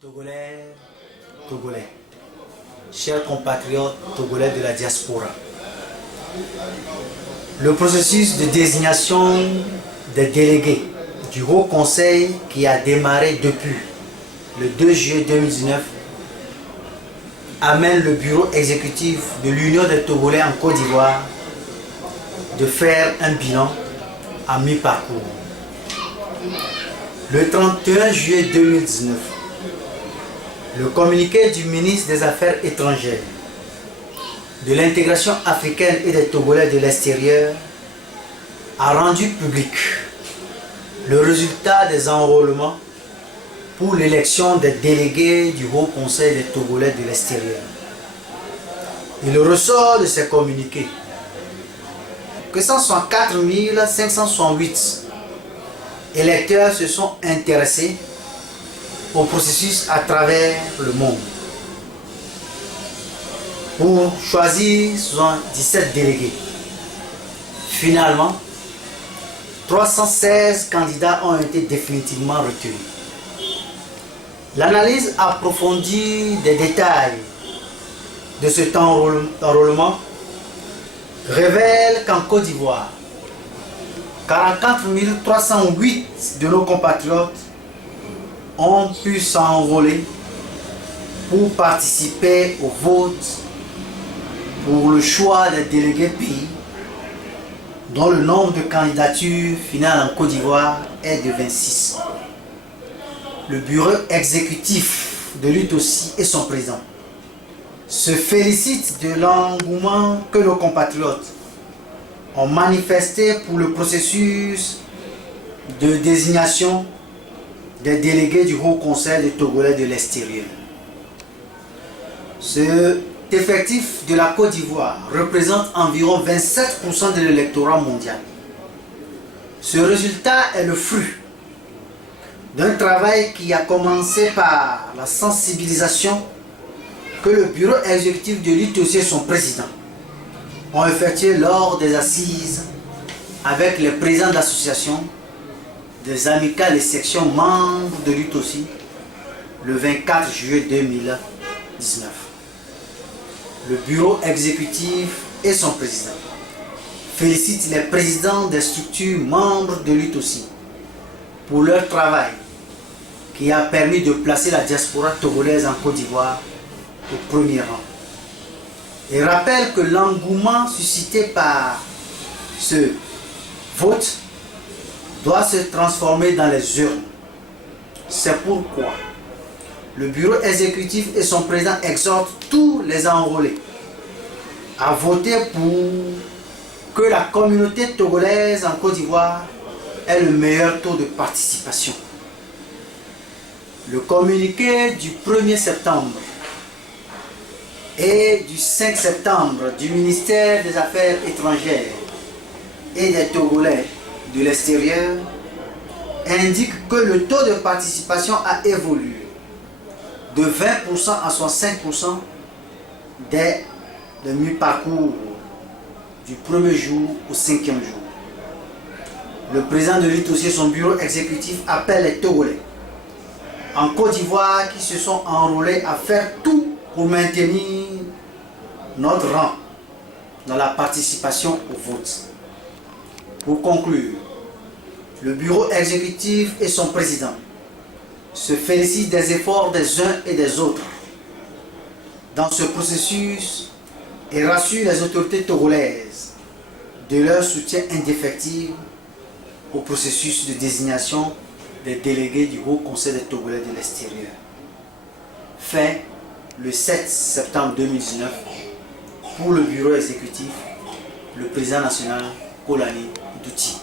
Togolais, Togolais, chers compatriotes togolais de la diaspora, le processus de désignation des délégués du Haut Conseil qui a démarré depuis le 2 juillet 2019 amène le bureau exécutif de l'Union des Togolais en Côte d'Ivoire de faire un bilan à mi-parcours. Le 31 juillet 2019, le communiqué du ministre des Affaires étrangères, de l'intégration africaine et des Togolais de l'extérieur a rendu public le résultat des enrôlements pour l'élection des délégués du Haut Conseil des Togolais de l'extérieur. Il ressort de ces communiqués que 164 568 électeurs se sont intéressés au processus à travers le monde pour choisir 77 délégués. Finalement, 316 candidats ont été définitivement retenus. L'analyse approfondie des détails de cet enrôlement révèle qu'en Côte d'Ivoire, 44 308 de nos compatriotes ont pu s'enrôler pour participer au vote pour le choix des délégués pays, dont le nombre de candidatures finales en Côte d'Ivoire est de 26. Le bureau exécutif de l'UTOSI et son président se félicitent de l'engouement que nos compatriotes ont manifesté pour le processus de désignation des délégués du Haut Conseil des Togolais de l'extérieur. Cet effectif de la Côte d'Ivoire représente environ 27% de l'électorat mondial. Ce résultat est le fruit d'un travail qui a commencé par la sensibilisation que le bureau exécutif de l'UTOSI et son président ont effectué lors des assises avec les présidents d'associations, des amicales et sections membres de l'UTOSI le 24 juillet 2019. Le bureau exécutif et son président félicitent les présidents des structures membres de l'UTOSI pour leur travail qui a permis de placer la diaspora togolaise en Côte d'Ivoire au premier rang. Et rappelle que l'engouement suscité par ce vote doit se transformer dans les urnes. C'est pourquoi le bureau exécutif et son président exhortent tous les enrôlés à voter pour que la communauté togolaise en Côte d'Ivoire ait le meilleur taux de participation. Le communiqué du 1er septembre et du 5 septembre du ministère des Affaires étrangères et des Togolais de l'extérieur indique que le taux de participation a évolué de 20% à 65% dès le mi-parcours du premier jour au 5e jour. Le président de l'UTOSI et son bureau exécutif appelle les Togolais en Côte d'Ivoire qui se sont enrôlés à faire tout pour maintenir notre rang dans la participation au vote. Pour conclure, le bureau exécutif et son président se félicitent des efforts des uns et des autres dans ce processus et rassurent les autorités togolaises de leur soutien indéfectible au processus de désignation des délégués du Haut Conseil des Togolais de l'extérieur. Fait le 7 septembre 2019 pour le bureau exécutif, le président national Kolani Douti.